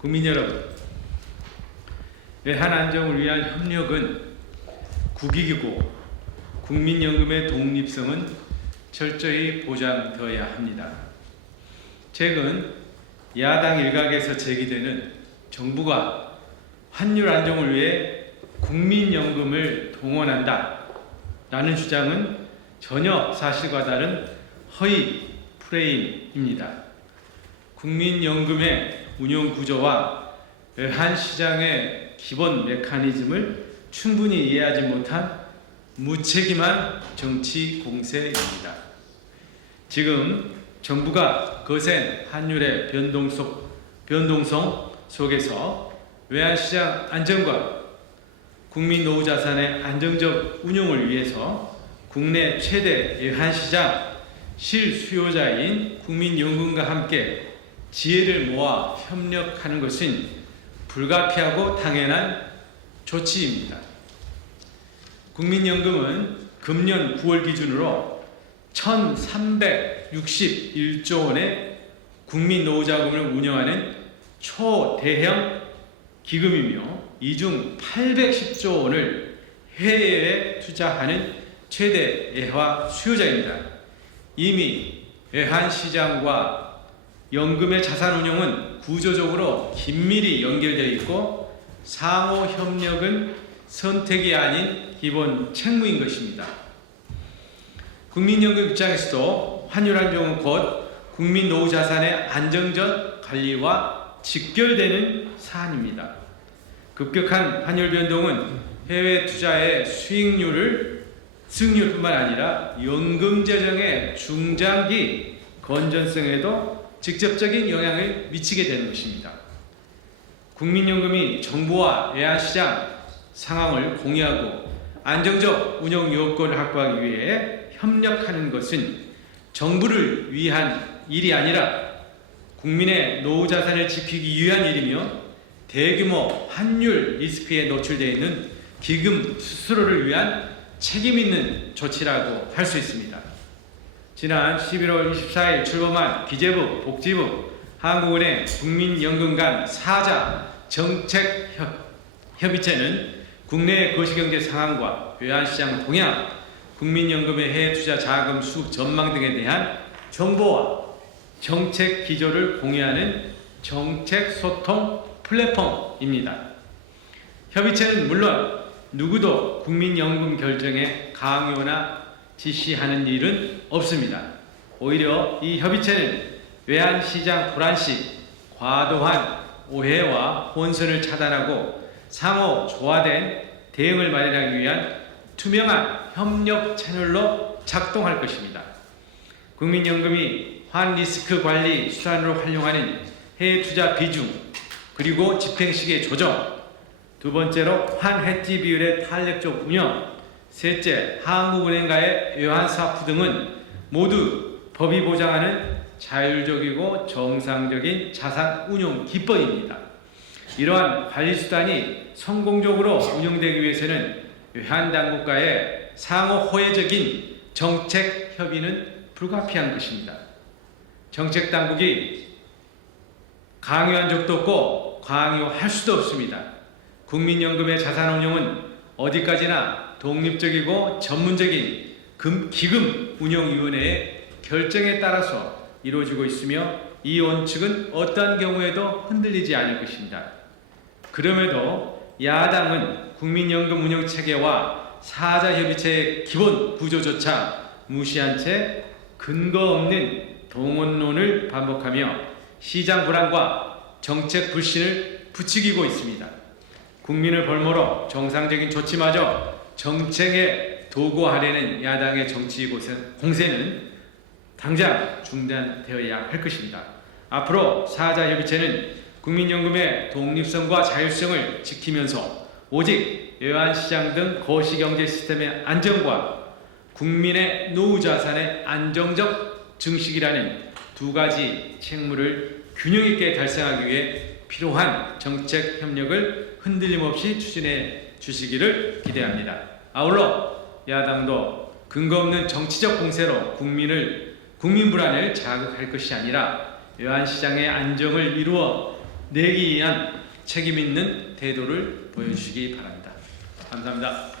국민 여러분, 외환 안정을 위한 협력은 국익이고 국민연금의 독립성은 철저히 보장되어야 합니다. 최근 야당 일각에서 제기되는 정부가 환율 안정을 위해 국민연금을 동원한다 라는 주장은 전혀 사실과 다른 허위 프레임입니다. 국민연금의 운영 구조와 외환시장의 기본 메커니즘을 충분히 이해하지 못한 무책임한 정치 공세입니다. 지금 정부가 거센 환율의 변동성 속에서 외환시장 안정과 국민 노후 자산의 안정적 운용을 위해서 국내 최대 외환시장 실수요자인 국민연금과 함께 지혜를 모아 협력하는 것은 불가피하고 당연한 조치입니다. 국민연금은 금년 9월 기준으로 1,361조 원의 국민노후자금을 운영하는 초대형 기금이며 이 중 810조 원을 해외에 투자하는 최대 외화 수요자입니다. 이미 외환시장과 연금의 자산 운용은 구조적으로 긴밀히 연결되어 있고 상호 협력은 선택이 아닌 기본 책무인 것입니다. 국민연금 입장에서도 환율 안정은 곧 국민 노후 자산의 안정적 관리와 직결되는 사안입니다. 급격한 환율 변동은 해외 투자의 수익률뿐만 아니라 연금 재정의 중장기 건전성에도 직접적인 영향을 미치게 되는 것입니다. 국민연금이 정부와 외환시장 상황을 공유하고 안정적 운영 요건을 확보하기 위해 협력하는 것은 정부를 위한 일이 아니라 국민의 노후 자산을 지키기 위한 일이며 대규모 환율 리스크에 노출되어 있는 기금 스스로를 위한 책임 있는 조치라고 할 수 있습니다. 지난 11월 24일 출범한 기재부, 복지부, 한국은행, 국민연금 간 4자 정책협의체는 국내 거시경제 상황과 외환시장 동향, 국민연금의 해외 투자 자금 수급 전망 등에 대한 정보와 정책 기조를 공유하는 정책 소통 플랫폼입니다. 협의체는 물론 누구도 국민연금 결정에 강요나 지시하는 일은 없습니다. 오히려 이 협의체는 외환시장 불안시, 과도한 오해와 혼선을 차단하고 상호 조화된 대응을 마련하기 위한 투명한 협력 채널로 작동할 것입니다. 국민연금이 환리스크 관리 수단으로 활용하는 해외 투자 비중, 그리고 집행시기의 조정, 두 번째로 환해지 비율의 탄력적 운영, 셋째, 한국은행과의 외환스와프 등은 모두 법이 보장하는 자율적이고 정상적인 자산 운용 기법입니다. 이러한 관리수단이 성공적으로 운영되기 위해서는 외환당국과의 상호 호혜적인 정책 협의는 불가피한 것입니다. 정책당국이 강요한 적도 없고 강요할 수도 없습니다. 국민연금의 자산 운용은 어디까지나 독립적이고 전문적인 기금운용위원회의 결정에 따라서 이루어지고 있으며 이 원칙은 어떠한 경우에도 흔들리지 않을 것입니다. 그럼에도 야당은 국민연금 운영체계와 사자협의체의 기본 구조조차 무시한 채 근거 없는 동원론을 반복하며 시장 불안과 정책 불신을 부추기고 있습니다. 국민을 볼모로 정상적인 조치마저 정책에 도구하려는 야당의 정치 공세는 당장 중단되어야 할 것입니다. 앞으로 사자협의체는 국민연금의 독립성과 자율성을 지키면서 오직 외환시장 등 거시경제 시스템의 안정과 국민의 노후 자산의 안정적 증식이라는 두 가지 책무를 균형 있게 달성하기 위해 필요한 정책 협력을 흔들림 없이 추진해 주시기를 기대합니다. 아울러 야당도 근거 없는 정치적 공세로 국민 불안을 자극할 것이 아니라 외환시장의 안정을 이루어 내기 위한 책임 있는 태도를 보여주시기 바랍니다. 감사합니다.